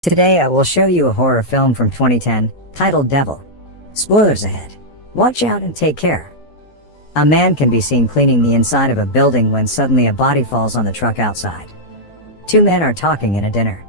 Today I will show you a horror film from 2010, titled Devil. Spoilers ahead. Watch out and take care. A man can be seen cleaning the inside of a building when suddenly a body falls on the truck outside. Two men are talking at a dinner.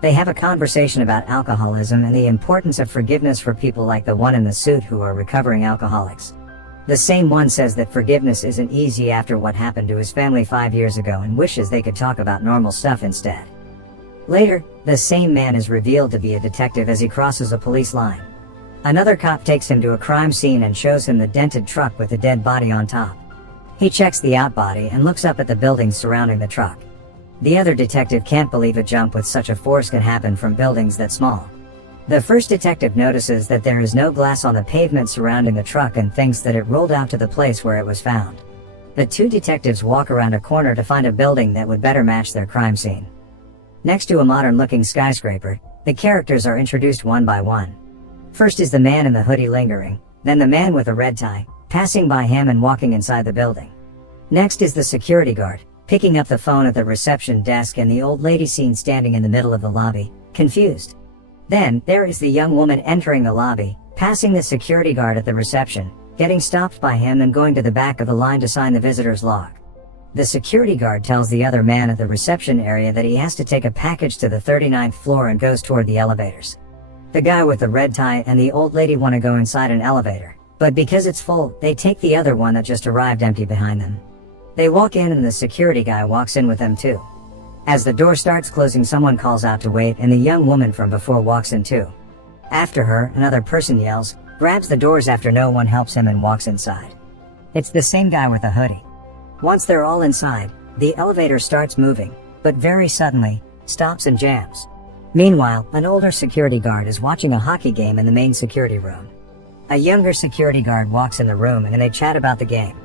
They have a conversation about alcoholism and the importance of forgiveness for people like the one in the suit who are recovering alcoholics. The same one says that forgiveness isn't easy after what happened to his family 5 years ago and wishes they could talk about normal stuff instead. Later, the same man is revealed to be a detective as he crosses a police line. Another cop takes him to a crime scene and shows him the dented truck with the dead body on top. He checks the out body and looks up at the buildings surrounding the truck. The other detective can't believe a jump with such a force can happen from buildings that small. The first detective notices that there is no glass on the pavement surrounding the truck and thinks that it rolled out to the place where it was found. The two detectives walk around a corner to find a building that would better match their crime scene. Next to a modern-looking skyscraper, the characters are introduced one by one. First is the man in the hoodie lingering, then the man with a red tie, passing by him and walking inside the building. Next is the security guard, picking up the phone at the reception desk, and the old lady seen standing in the middle of the lobby, confused. Then, there is the young woman entering the lobby, passing the security guard at the reception, getting stopped by him and going to the back of the line to sign the visitor's log. The security guard tells the other man at the reception area that he has to take a package to the 39th floor and goes toward the elevators. The guy with the red tie and the old lady want to go inside an elevator, but because it's full, they take the other one that just arrived empty behind them. They walk in and the security guy walks in with them too. As the door starts closing, someone calls out to wait and the young woman from before walks in too. After her, another person yells, grabs the doors after no one helps him, and walks inside. It's the same guy with a hoodie. Once they're all inside, the elevator starts moving, but very suddenly, stops and jams. Meanwhile, an older security guard is watching a hockey game in the main security room. A younger security guard walks in the room and they chat about the game.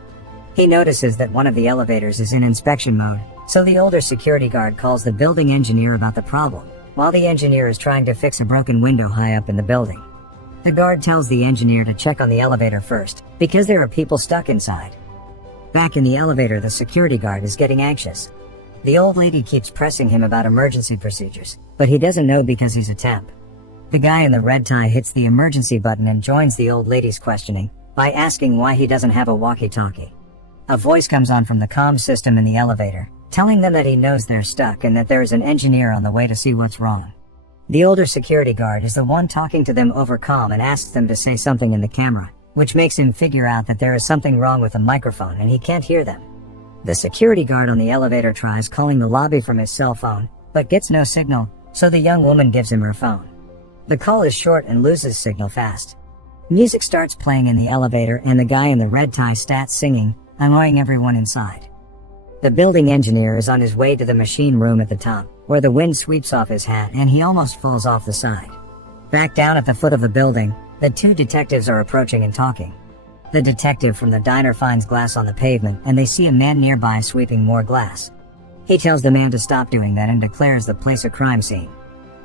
He notices that one of the elevators is in inspection mode, so the older security guard calls the building engineer about the problem, while the engineer is trying to fix a broken window high up in the building. The guard tells the engineer to check on the elevator first, because there are people stuck inside. Back in the elevator, the security guard is getting anxious. The old lady keeps pressing him about emergency procedures, but he doesn't know because he's a temp. The guy in the red tie hits the emergency button and joins the old lady's questioning by asking why he doesn't have a walkie-talkie. A voice comes on from the comm system in the elevator, telling them that he knows they're stuck and that there is an engineer on the way to see what's wrong. The older security guard is the one talking to them over comm and asks them to say something in the camera, which makes him figure out that there is something wrong with the microphone and he can't hear them. The security guard on the elevator tries calling the lobby from his cell phone, but gets no signal, so the young woman gives him her phone. The call is short and loses signal fast. Music starts playing in the elevator and the guy in the red tie starts singing, annoying everyone inside. The building engineer is on his way to the machine room at the top, where the wind sweeps off his hat and he almost falls off the side. Back down at the foot of the building, the two detectives are approaching and talking. The detective from the diner finds glass on the pavement and they see a man nearby sweeping more glass. He tells the man to stop doing that and declares the place a crime scene.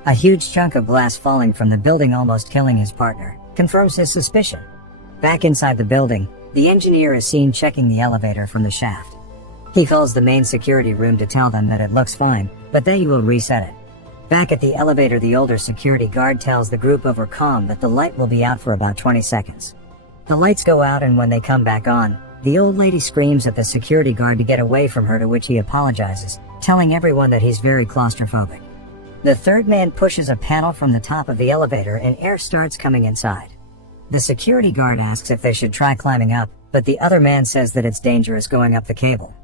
A huge chunk of glass falling from the building, almost killing his partner, confirms his suspicion. Back inside the building, the engineer is seen checking the elevator from the shaft. He calls the main security room to tell them that it looks fine, but that he will reset it. Back at the elevator, the older security guard tells the group over comm that the light will be out for about 20 seconds. The lights go out and when they come back on, the old lady screams at the security guard to get away from her, to which he apologizes, telling everyone that he's very claustrophobic. The third man pushes a panel from the top of the elevator and air starts coming inside. The security guard asks if they should try climbing up, but the other man says that it's dangerous going up the cable.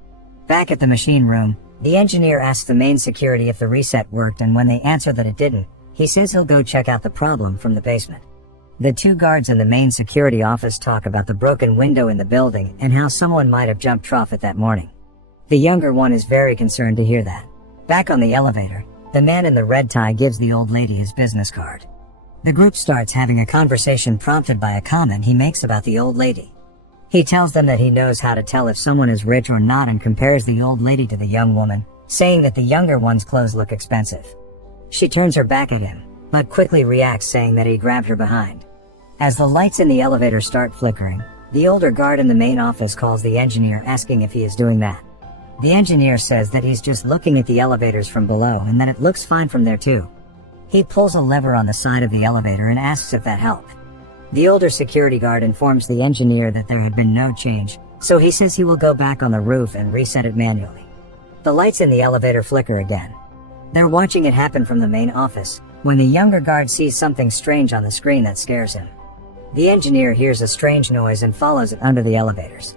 Back at the machine room, the engineer asks the main security if the reset worked, and when they answer that it didn't, he says he'll go check out the problem from the basement. The two guards in the main security office talk about the broken window in the building and how someone might have jumped off it that morning. The younger one is very concerned to hear that. Back on the elevator, the man in the red tie gives the old lady his business card. The group starts having a conversation prompted by a comment he makes about the old lady. He tells them that he knows how to tell if someone is rich or not and compares the old lady to the young woman, saying that the younger one's clothes look expensive. She turns her back at him, but quickly reacts, saying that he grabbed her behind. As the lights in the elevator start flickering, the older guard in the main office calls the engineer asking if he is doing that. The engineer says that he's just looking at the elevators from below and that it looks fine from there too. He pulls a lever on the side of the elevator and asks if that helped. The older security guard informs the engineer that there had been no change, so he says he will go back on the roof and reset it manually. The lights in the elevator flicker again. They're watching it happen from the main office, when the younger guard sees something strange on the screen that scares him. The engineer hears a strange noise and follows it under the elevators.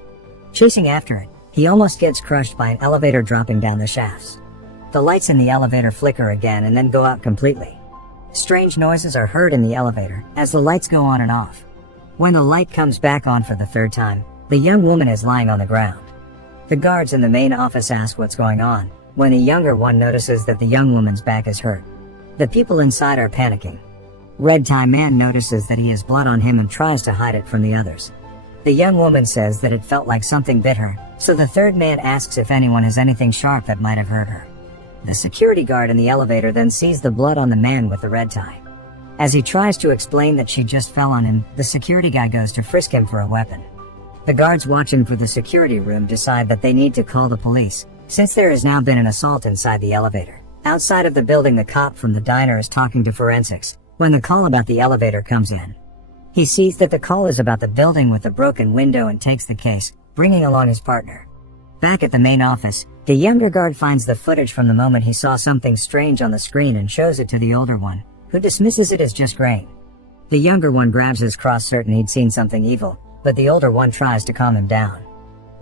Chasing after it, he almost gets crushed by an elevator dropping down the shafts. The lights in the elevator flicker again and then go out completely. Strange noises are heard in the elevator as the lights go on and off. When the light comes back on for the third time, the young woman is lying on the ground. The guards in the main office ask what's going on, when the younger one notices that the young woman's back is hurt. The people inside are panicking. Red Tie Man notices that he has blood on him and tries to hide it from the others. The young woman says that it felt like something bit her, so the third man asks if anyone has anything sharp that might have hurt her. The security guard in the elevator then sees the blood on the man with the red tie. As he tries to explain that she just fell on him, the security guy goes to frisk him for a weapon. The guards watching for the security room decide that they need to call the police, since there has now been an assault inside the elevator. Outside of the building, the cop from the diner is talking to forensics, when the call about the elevator comes in. He sees that the call is about the building with the broken window and takes the case, bringing along his partner. Back at the main office, the younger guard finds the footage from the moment he saw something strange on the screen and shows it to the older one, who dismisses it as just grain. The younger one grabs his cross, certain he'd seen something evil, but the older one tries to calm him down.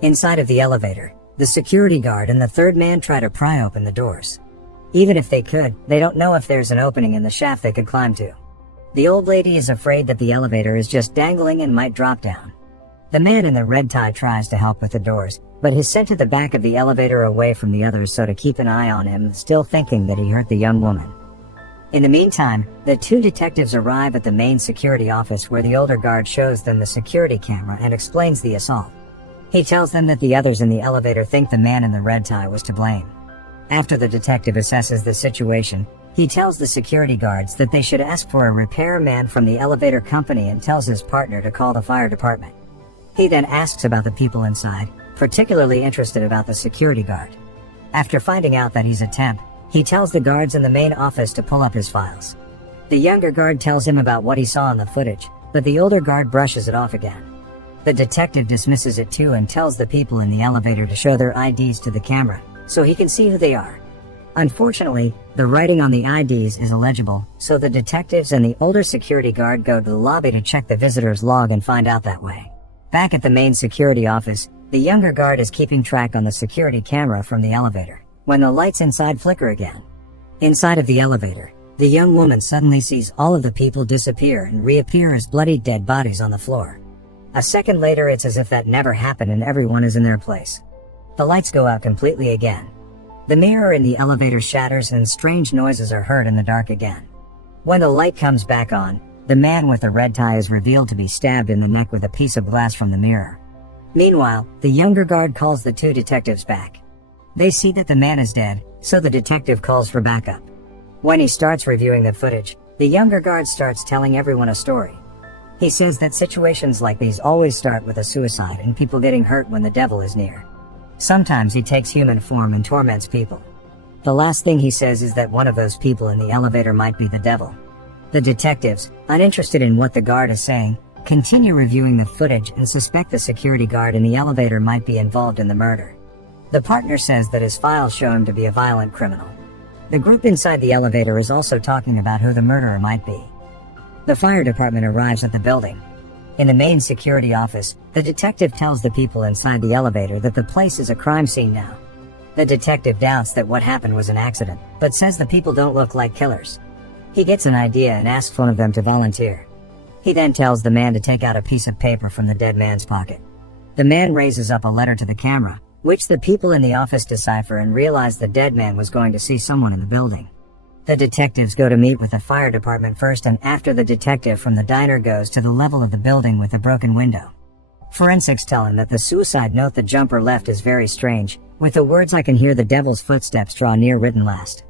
Inside of the elevator, the security guard and the third man try to pry open the doors. Even if they could, they don't know if there's an opening in the shaft they could climb to. The old lady is afraid that the elevator is just dangling and might drop down. The man in the red tie tries to help with the doors, but is sent to the back of the elevator away from the others so to keep an eye on him, still thinking that he hurt the young woman. In the meantime, the two detectives arrive at the main security office where the older guard shows them the security camera and explains the assault. He tells them that the others in the elevator think the man in the red tie was to blame. After the detective assesses the situation, he tells the security guards that they should ask for a repairman from the elevator company and tells his partner to call the fire department. He then asks about the people inside, particularly interested about the security guard. After finding out that he's a temp, he tells the guards in the main office to pull up his files. The younger guard tells him about what he saw in the footage, but the older guard brushes it off again. The detective dismisses it too and tells the people in the elevator to show their IDs to the camera, so he can see who they are. Unfortunately, the writing on the IDs is illegible, so the detectives and the older security guard go to the lobby to check the visitor's log and find out that way. Back at the main security office, the younger guard is keeping track on the security camera from the elevator, when the lights inside flicker again. Inside of the elevator, the young woman suddenly sees all of the people disappear and reappear as bloody dead bodies on the floor. A second later, it's as if that never happened and everyone is in their place. The lights go out completely again. The mirror in the elevator shatters and strange noises are heard in the dark again. When the light comes back on, the man with the red tie is revealed to be stabbed in the neck with a piece of glass from the mirror. Meanwhile, the younger guard calls the two detectives back. They see that the man is dead, so the detective calls for backup. When he starts reviewing the footage, the younger guard starts telling everyone a story. He says that situations like these always start with a suicide and people getting hurt when the devil is near. Sometimes he takes human form and torments people. The last thing he says is that one of those people in the elevator might be the devil. The detectives, uninterested in what the guard is saying, continue reviewing the footage and suspect the security guard in the elevator might be involved in the murder. The partner says that his files show him to be a violent criminal. The group inside the elevator is also talking about who the murderer might be. The fire department arrives at the building. In the main security office, the detective tells the people inside the elevator that the place is a crime scene now. The detective doubts that what happened was an accident, but says the people don't look like killers. He gets an idea and asks one of them to volunteer. He then tells the man to take out a piece of paper from the dead man's pocket. The man raises up a letter to the camera, which the people in the office decipher and realize the dead man was going to see someone in the building. The detectives go to meet with the fire department first, and after the detective from the diner goes to the level of the building with the broken window. Forensics tell him that the suicide note the jumper left is very strange, with the words "I can hear the devil's footsteps draw near" written last.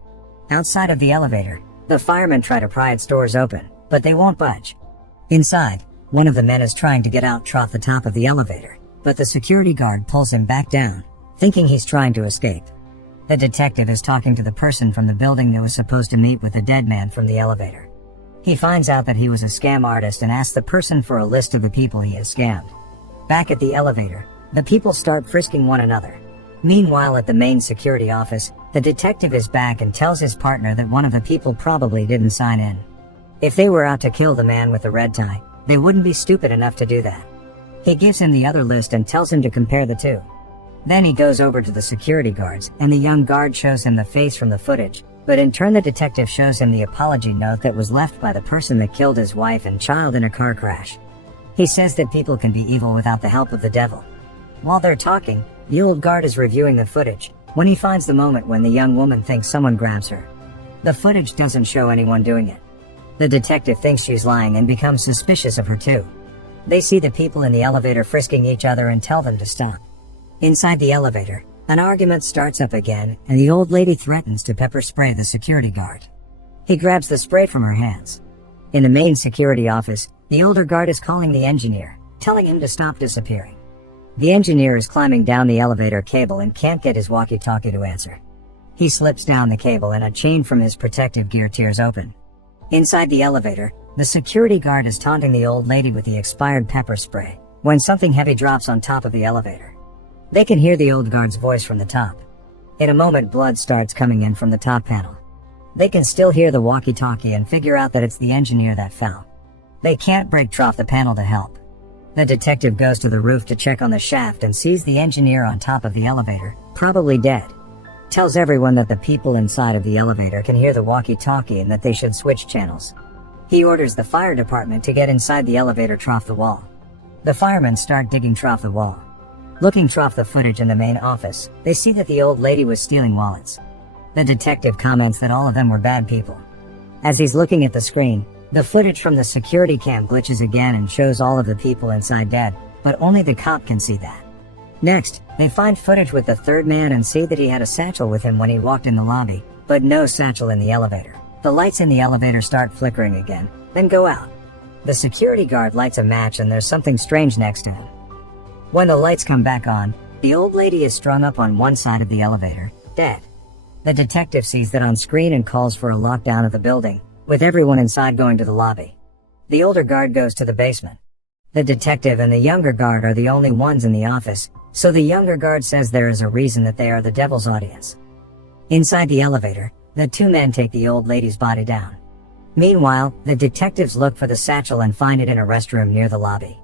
Outside of the elevator, the firemen try to pry its doors open, but they won't budge. Inside, one of the men is trying to get out off the top of the elevator, but the security guard pulls him back down, thinking he's trying to escape. The detective is talking to the person from the building that was supposed to meet with the dead man from the elevator. He finds out that he was a scam artist and asks the person for a list of the people he has scammed. Back at the elevator, the people start frisking one another. Meanwhile, at the main security office, the detective is back and tells his partner that one of the people probably didn't sign in. If they were out to kill the man with the red tie, they wouldn't be stupid enough to do that. He gives him the other list and tells him to compare the two. Then he goes over to the security guards, and the young guard shows him the face from the footage, but in turn the detective shows him the apology note that was left by the person that killed his wife and child in a car crash. He says that people can be evil without the help of the devil. While they're talking, the old guard is reviewing the footage, when he finds the moment when the young woman thinks someone grabs her. The footage doesn't show anyone doing it. The detective thinks she's lying and becomes suspicious of her too. They see the people in the elevator frisking each other and tell them to stop. Inside the elevator, an argument starts up again, and the old lady threatens to pepper spray the security guard. He grabs the spray from her hands. In the main security office, the older guard is calling the engineer, telling him to stop disappearing. The engineer is climbing down the elevator cable and can't get his walkie-talkie to answer. He slips down the cable and a chain from his protective gear tears open. Inside the elevator, the security guard is taunting the old lady with the expired pepper spray, when something heavy drops on top of the elevator. They can hear the old guard's voice from the top. In a moment, blood starts coming in from the top panel. They can still hear the walkie-talkie and figure out that it's the engineer that fell. They can't break off the panel to help. The detective goes to the roof to check on the shaft and sees the engineer on top of the elevator, probably dead. Tells everyone that the people inside of the elevator can hear the walkie-talkie and that they should switch channels. He orders the fire department to get inside the elevator trough the wall. The firemen start digging trough the wall. Looking trough the footage in the main office, they see that the old lady was stealing wallets. The detective comments that all of them were bad people. As he's looking at the screen, the footage from the security cam glitches again and shows all of the people inside dead, but only the cop can see that. Next, they find footage with the third man and see that he had a satchel with him when he walked in the lobby, but no satchel in the elevator. The lights in the elevator start flickering again, then go out. The security guard lights a match and there's something strange next to him. When the lights come back on, the old lady is strung up on one side of the elevator, dead. The detective sees that on screen and calls for a lockdown of the building, with everyone inside going to the lobby. The older guard goes to the basement. The detective and the younger guard are the only ones in the office, so the younger guard says there is a reason that they are the devil's audience. Inside the elevator, the two men take the old lady's body down. Meanwhile, the detectives look for the satchel and find it in a restroom near the lobby.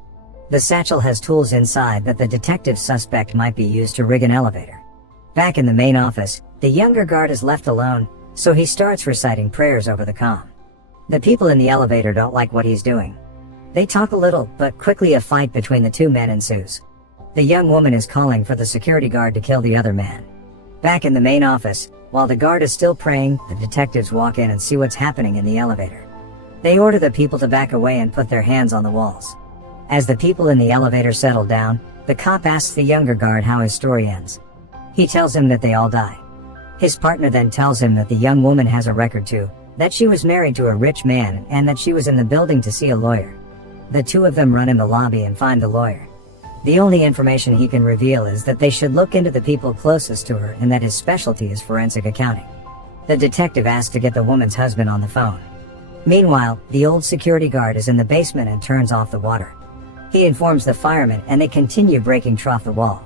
The satchel has tools inside that the detectives suspect might be used to rig an elevator. Back in the main office, the younger guard is left alone, so he starts reciting prayers over the comm. The people in the elevator don't like what he's doing. They talk a little, but quickly a fight between the two men ensues. The young woman is calling for the security guard to kill the other man. Back in the main office, while the guard is still praying, the detectives walk in and see what's happening in the elevator. They order the people to back away and put their hands on the walls. As the people in the elevator settle down, the cop asks the younger guard how his story ends. He tells him that they all die. His partner then tells him that the young woman has a record too, that she was married to a rich man and that she was in the building to see a lawyer. The two of them run in the lobby and find the lawyer. The only information he can reveal is that they should look into the people closest to her and that his specialty is forensic accounting. The detective asks to get the woman's husband on the phone. Meanwhile, the old security guard is in the basement and turns off the water. He informs the firemen and they continue breaking trough the wall.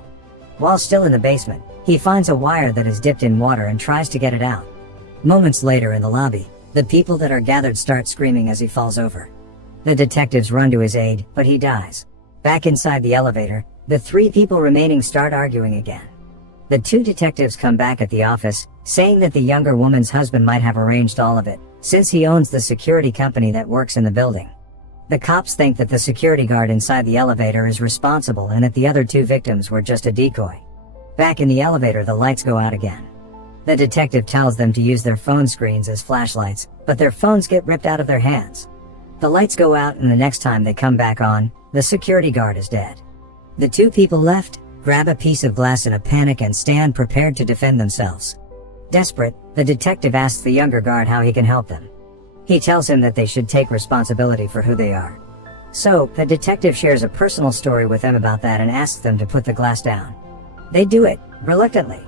While still in the basement, he finds a wire that is dipped in water and tries to get it out. Moments later in the lobby, the people that are gathered start screaming as he falls over. The detectives run to his aid, but he dies. Back inside the elevator, the three people remaining start arguing again. The two detectives come back at the office, saying that the younger woman's husband might have arranged all of it, since he owns the security company that works in the building. The cops think that the security guard inside the elevator is responsible and that the other two victims were just a decoy. Back in the elevator, the lights go out again. The detective tells them to use their phone screens as flashlights, but their phones get ripped out of their hands. The lights go out and the next time they come back on, the security guard is dead. The two people left grab a piece of glass in a panic and stand prepared to defend themselves. Desperate, the detective asks the younger guard how he can help them. He tells him that they should take responsibility for who they are. So, the detective shares a personal story with them about that and asks them to put the glass down. They do it, reluctantly.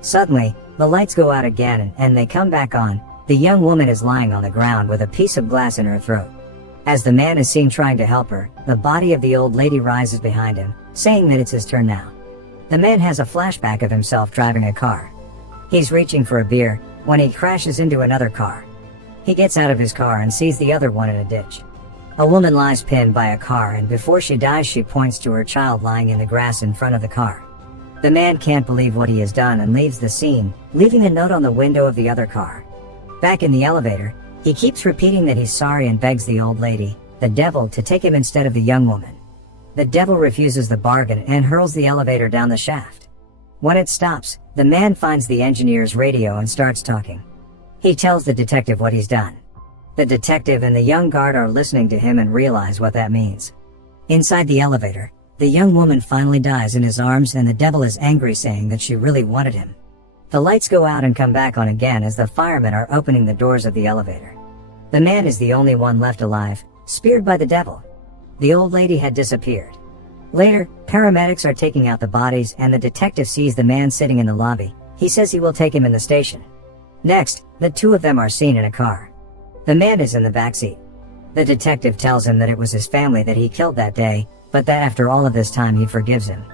Suddenly, The lights go out again and they come back on. The young woman is lying on the ground with a piece of glass in her throat. As the man is seen trying to help her, the body of the old lady rises behind him, saying that it's his turn now. The man has a flashback of himself driving a car. He's reaching for a beer when he crashes into another car. He gets out of his car and sees the other one in a ditch. A woman lies pinned by a car, and before she dies she points to her child lying in the grass in front of the car. The man can't believe what he has done and leaves the scene, leaving a note on the window of the other car. Back in the elevator, he keeps repeating that he's sorry and begs the old lady, the devil, to take him instead of the young woman. The devil refuses the bargain and hurls the elevator down the shaft. When it stops, the man finds the engineer's radio and starts talking. He tells the detective what he's done. The detective and the young guard are listening to him and realize what that means. Inside the elevator, the young woman finally dies in his arms and the devil is angry, saying that she really wanted him. The lights go out and come back on again as the firemen are opening the doors of the elevator. The man is the only one left alive, speared by the devil. The old lady had disappeared. Later, paramedics are taking out the bodies and the detective sees the man sitting in the lobby. He says he will take him in the station. Next, the two of them are seen in a car. The man is in the backseat. The detective tells him that it was his family that he killed that day, but that after all of this time he forgives him.